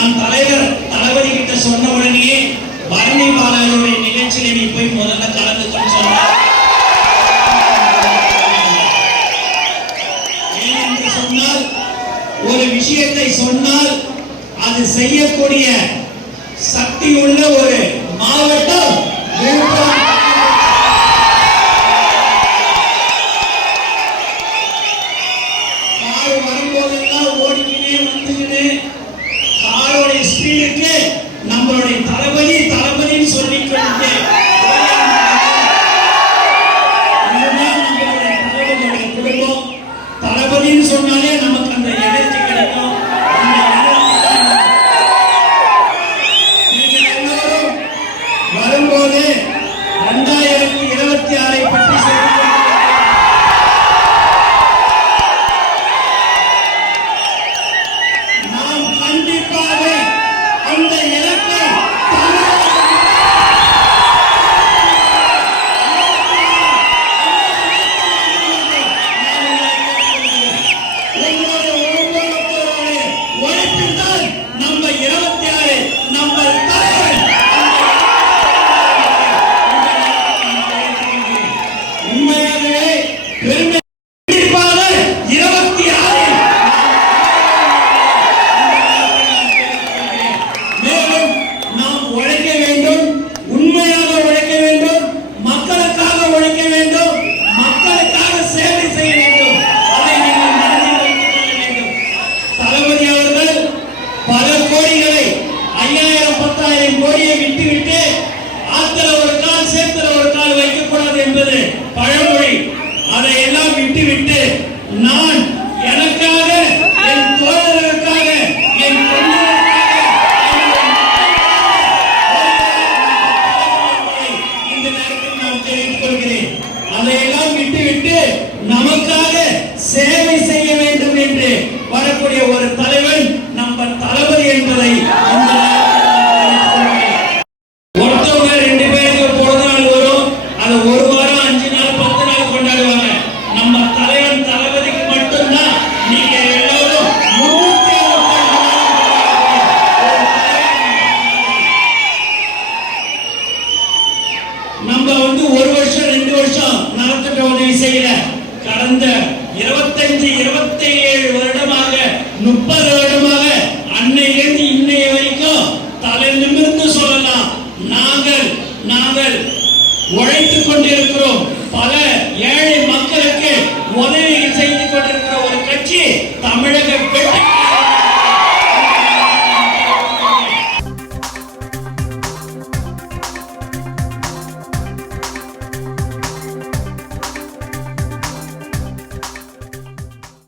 நான் தலைவர் தளபதி கிட்ட சொன்ன உடனே பரணி பாலாஜியோட நிகழ்ச்சியில நீ போய் முதல்ல கலந்துக்கன்னு சொன்னார். ஏனென்று சொன்னால் ஒரு விஷயத்தை சொன்னால் அது செய்யக்கூடிய சக்தி உள்ள ஒரு மாவட்டம் விழுப்புரம். கார் வரும்போதெல்லாம் ஓடிக்கினே வந்துக்கினே காரோடைய ஸ்பீடுக்கு நம்மளுடைய தளபதி தளபதின்னு சொல்லிக்கொண்டு நம்மளுடைய தளபதியுடைய குடும்பம். தளபதின்னு சொன்னாலே நமக்கு அந்த எனர்ஜி கிடைக்கும். வரும்போது 2026 பற்றி நாம் கண்டிப்பாக அந்த இலக்கை உழைப்பில்தான் நம்ம 26 நம்ம உண்மையாகவே பெருமை. மேலும் நாம் உழைக்க வேண்டும், உண்மையாக உழைக்க வேண்டும், மக்களுக்காக உழைக்க வேண்டும், மக்களுக்காக சேவை செய்ய வேண்டும். அதை நீங்கள் மனதில் வைத்துக் கொள்ள வேண்டும். தளபதி அவர்கள் பல கோடிகளை 5000 10,000 கோடியை விட்டுவிட்டு ஆத்துல ஒரு கால் சேத்துல ஒரு கால் வைக்கக்கூடாது என்பது பழமொழி. அதையெல்லாம் விட்டுவிட்டு நான் எனக்காக, என் தோழர்களுக்காக, என் இந்த நேரத்தில் நான் தெரிவித்துக் கொள்கிறேன். அதையெல்லாம் விட்டுவிட்டு நமக்காக சேவை செய்ய வேண்டும் என்று வரக்கூடிய ஒரு தலைவன் நம்ம தளபதி என்பதை ஒருத்தவங்க 2 பேருக்கு பிறந்த நாள் வரும். அது 1 வாரம் 5 நாள் 10 நாள் கொண்டாடுவாங்க. நம்ம தலைவன் தளபதிக்கு மட்டும்தான் நீங்க எல்லாரும் 365 நம்ம 1 வருஷம் 2 வருஷம் நலத்திட்ட உதவி செய்யல. கடந்த 25 27 வருடமாக 30 வருடமாக அன்னையிலிருந்து இன்னைய வரைக்கும் தலை நிமிர்ந்து சொல்லலாம், நாங்கள் உழைத்துக் கொண்டிருக்கிறோம். பல ஏழை